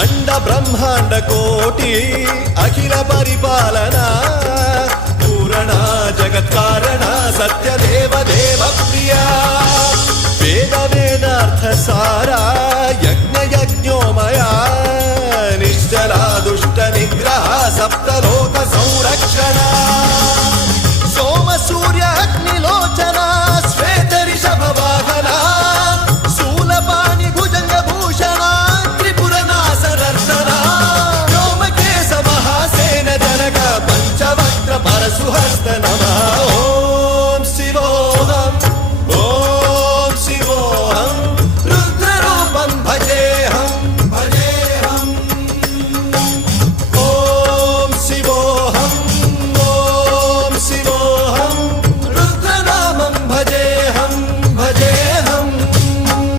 अंड ब्रह्मांड कोटि अखिल परिपालना पूरणा जगत्कारणा सत्यदेव देव प्रिया वेद वेदार्थ सारा यज्ञ यज्ञोमया निश्चला दुष्ट निग्रह सप्तलोक संरक्षणा सोम सूर्य अग्नि